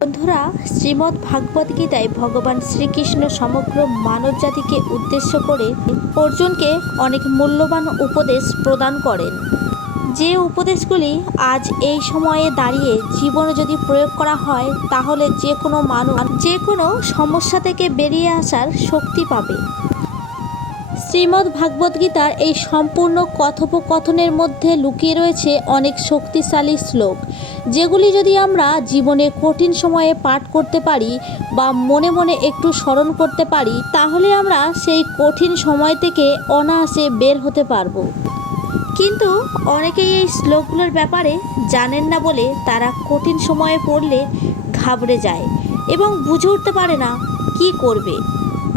বন্ধুরা, শ্রীমদ্ ভাগবত গীতায় ভগবান শ্রীকৃষ্ণ সমগ্র মানব জাতিকে উদ্দেশ্য করে অর্জুনকে অনেক মূল্যবান উপদেশ প্রদান করেন। যে উপদেশগুলি আজ এই সময়ে দাঁড়িয়ে জীবনে যদি প্রয়োগ করা হয়, তাহলে যে কোনো মানুষ যে কোনো সমস্যা থেকে বেরিয়ে আসার শক্তি পাবে। শ্রীমদ্ ভাগবত গীতার এই সম্পূর্ণ কথোপকথনের মধ্যে লুকিয়ে রয়েছে অনেক শক্তিশালী শ্লোক, যেগুলি যদি আমরা জীবনে কঠিন সময়ে পাঠ করতে পারি বা মনে মনে একটু স্মরণ করতে পারি, তাহলে আমরা সেই কঠিন সময় থেকে অনায়াসে বের হতে পারবো। কিন্তু অনেকেই এই শ্লোকগুলোর ব্যাপারে জানেন না বলে তারা কঠিন সময়ে পড়লে ঘাবড়ে যায় এবং বুঝে উঠতে পারে না কি করবে।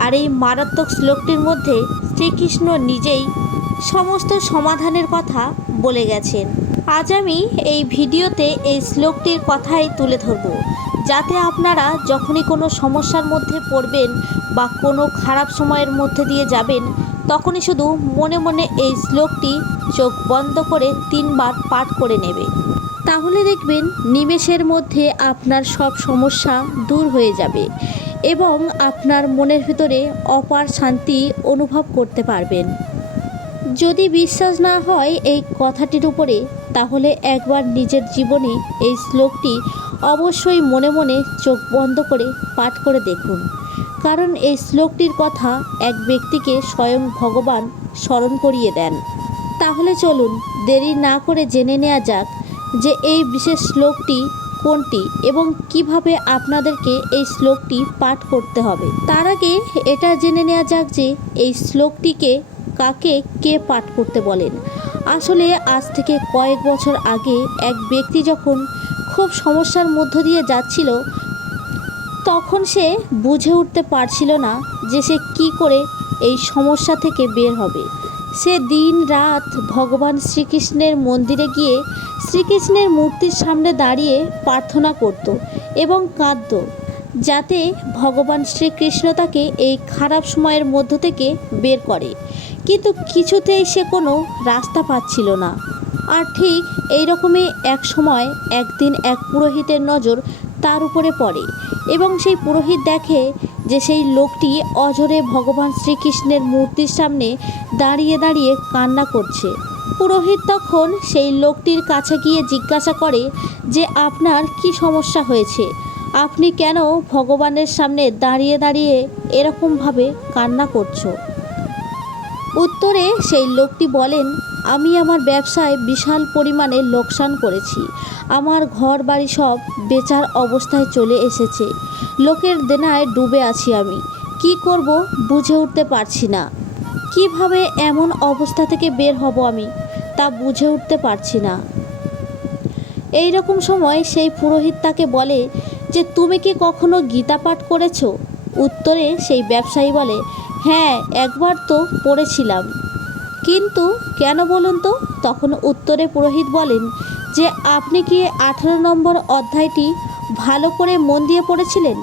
আর এই মারাত্মক শ্লোকটির মধ্যে শ্রীকৃষ্ণ নিজেই সমস্ত সমাধানের কথা বলে গেছেন। আজ আমি এই ভিডিওতে এই শ্লোকটির কথাই তুলে ধরব, যাতে আপনারা যখনই কোনো সমস্যার মধ্যে পড়বেন বা কোনো খারাপ সময়ের মধ্যে দিয়ে যাবেন, তখনই শুধু মনে মনে এই শ্লোকটি চোখ বন্ধ করে 3 বার পাঠ করে নেবে। তাহলে দেখবেন নিমেষের মধ্যে আপনার সব সমস্যা দূর হয়ে যাবে এবং আপনার মনের ভিতরে অপার শান্তি অনুভব করতে পারবেন। যদি বিশ্বাস না হয় এই কথাটির উপরে, তাহলে একবার নিজের জীবনে এই শ্লোকটি অবশ্যই মনে মনে চোখ বন্ধ করে পাঠ করে দেখুন। কারণ এই শ্লোকটির কথা এক ব্যক্তিকে স্বয়ং ভগবান স্মরণ করিয়ে দেন। তাহলে চলুন দেরি না করে জেনে নেওয়া যাক যে এই বিশেষ শ্লোকটি কোনটি এবং কিভাবে আপনাদেরকে এই শ্লোকটি পাঠ করতে হবে। তার আগে এটা জেনে নেওয়া যাক যে এই শ্লোকটিকে কাকে কে পাঠ করতে বলেন। আসলে আজ থেকে কয়েক বছর আগে এক ব্যক্তি যখন খুব সমস্যার মধ্য দিয়ে যাচ্ছিল, তখন সে বুঝে উঠতে পারছিল না যে সে কী করে এই সমস্যা থেকে বের হবে। সে দিন রাত ভগবান শ্রীকৃষ্ণের মন্দিরে গিয়ে শ্রীকৃষ্ণের মূর্তির সামনে দাঁড়িয়ে প্রার্থনা করত এবং কাঁদত, যাতে ভগবান শ্রীকৃষ্ণ তাকে এই খারাপ সময়ের মধ্য থেকে বের করে। কিন্তু কিছুতেই সে কোনো রাস্তা পাচ্ছিল না। আর ঠিক এই রকমই এক সময় একদিন এক পুরোহিতের নজর তার উপরে পড়ে এবং সেই পুরোহিত দেখে যে সেই লোকটি অঝরে ভগবান শ্রীকৃষ্ণের মূর্তির সামনে দাঁড়িয়ে দাঁড়িয়ে কান্না করছে। পুরোহিত তখন সেই লোকটির কাছে গিয়ে জিজ্ঞাসা করে যে আপনার কি সমস্যা হয়েছে, আপনি কেন ভগবানের সামনে দাঁড়িয়ে দাঁড়িয়ে এরকমভাবে কান্না করছো? উত্তরে সেই লোকটি বলেন, আমি আমার ব্যবসায় বিশাল পরিমাণে লোকসান করেছি। আমার ঘর বাড়ি সব বেচার অবস্থায় চলে এসেছে। লোকের দেনায় ডুবে আছি। আমি কি করব বুঝে উঠতে পারছি না। কিভাবে এমন অবস্থা থেকে বের হব আমি তা বুঝে উঠতে পারছি না। এই রকম সময় সেই পুরোহিত তাকে বলে যে তুমি কি কখনো গীতা পাঠ করেছো? উত্তরে সেই ব্যবসায়ী বলে, হ্যাঁ, একবার তো পড়েছিলাম। কিন্তু কেন বলুন তো? তখন উত্তরে পুরোহিত বলেন যে আপনি কি 18 নম্বর অধ্যায়টি ভালো করে মন দিয়ে পড়েছিলেন?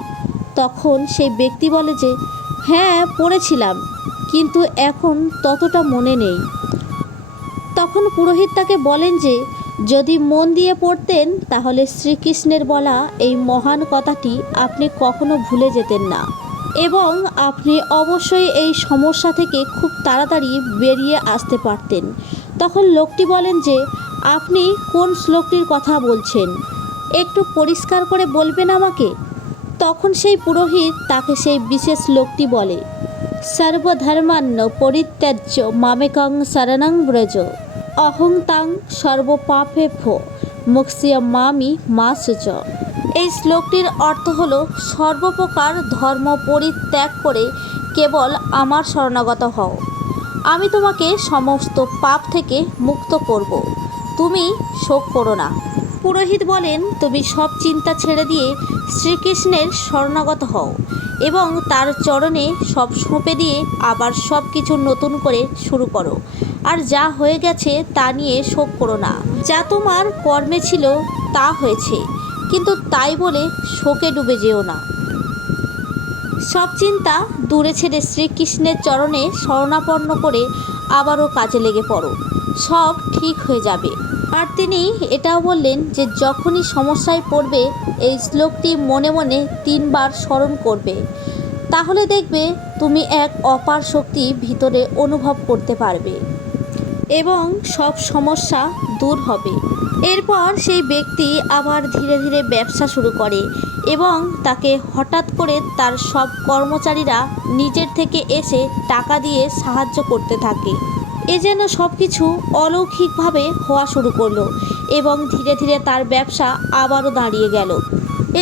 তখন সেই ব্যক্তি বলে যে হ্যাঁ, পড়েছিলাম, কিন্তু এখন ততটা মনে নেই। তখন পুরোহিত তাকে বলেন যে যদি মন দিয়ে পড়তেন, তাহলে শ্রীকৃষ্ণের বলা এই মহান কথাটি আপনি কখনো ভুলে যেতেন না এবং আপনি অবশ্যই এই সমস্যা থেকে খুব তাড়াতাড়ি বেরিয়ে আসতে পারতেন। তখন লোকটি বলেন যে আপনি কোন শ্লোকটির কথা বলছেন, একটু পরিষ্কার করে বলবেন আমাকে? তখন সেই পুরোহিত তাকে সেই বিশেষ শ্লোকটি বলে, সর্বধর্মান্ন পরিত্যাজ্য মামেকং শরণং ব্রজ, অহং তাং সর্বপাপেভ্যো মোক্ষ্যমামি মা শুচ। এই শ্লোকটির অর্থ হলো, সর্বপ্রকার ধর্ম পরিত্যাগ করে কেবল আমার শরণাগত হও, আমি তোমাকে সমস্ত পাপ থেকে মুক্ত করব, তুমি শোক করো না। পুরোহিত বলেন, তুমি সব চিন্তা ছেড়ে দিয়ে শ্রীকৃষ্ণের শরণাগত হও এবং তার চরণে সব সঁপে দিয়ে আবার সব কিছু নতুন করে শুরু করো। আর যা হয়ে গেছে তা নিয়ে শোক করো না। যা তোমার কর্মে ছিল তা হয়েছে, কিন্তু তাই বলে শোকে ডুবে যেও না। সব চিন্তা দূরে ছেড়ে শ্রীকৃষ্ণের চরণে শরণাপন্ন করে আবারও কাজে লেগে পড়ো, সব ঠিক হয়ে যাবে। আর তিনি এটাও বললেন যে যখনই সমস্যায় পড়বে এই শ্লোকটি মনে মনে 3 বার স্মরণ করবে, তাহলে দেখবে তুমি এক অপার শক্তি ভিতরে অনুভব করতে পারবে এবং সব সমস্যা দূর হবে। এরপর সেই ব্যক্তি আবার ধীরে ধীরে ব্যবসা শুরু করে এবং তাকে হঠাৎ করে তার সব কর্মচারীরা নিজের থেকে এসে টাকা দিয়ে সাহায্য করতে থাকে। এ যেন সব কিছু অলৌকিকভাবে হওয়া শুরু করলো এবং ধীরে ধীরে তার ব্যবসা আবারও দাঁড়িয়ে গেল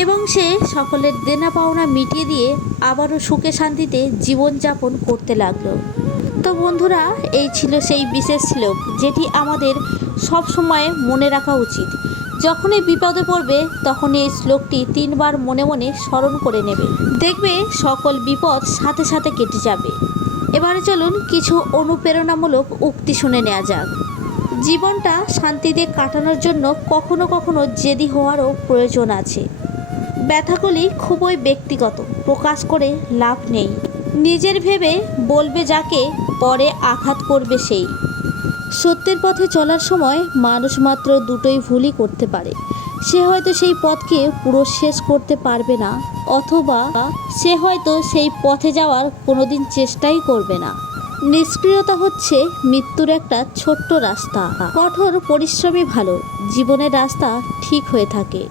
এবং সে সকলের দেনা পাওনা মিটিয়ে দিয়ে আবারও সুখে শান্তিতে জীবনযাপন করতে লাগলো। তো বন্ধুরা, এই ছিল সেই বিশেষ শ্লোক যেটি আমাদের সব সময় মনে রাখা উচিত। যখনই বিপদে পড়বে তখন এই শ্লোকটি 3 বার মনে মনে স্মরণ করে নেবে, দেখবে সকল বিপদ সাথে সাথে কেটে যাবে। এবারে চলুন কিছু অনুপ্রেরণামূলক উক্তি শুনে নেওয়া যাক। জীবনটা শান্তিতে কাটানোর জন্য কখনো কখনো জেদি হওয়ারও প্রয়োজন আছে। ব্যথাগুলি খুবই ব্যক্তিগত, প্রকাশ করে লাভ নেই। নিজের ভেবে বলবে যাকে, পরে আঘাত করবে সেই। সত্যের পথে চলার সময় মানুষ মাত্র দুটোই ভুলই করতে পারে। সে হয়তো সেই পথকে পুরো শেষ করতে পারবে না, অথবা সে হয়তো সেই পথে যাওয়ার কোনোদিন চেষ্টাই করবে না। নিষ্ক্রিয়তা হচ্ছে মৃত্যুর একটা ছোট্ট রাস্তা। কঠোর পরিশ্রমই ভালো, জীবনের রাস্তা ঠিক হয়ে থাকে।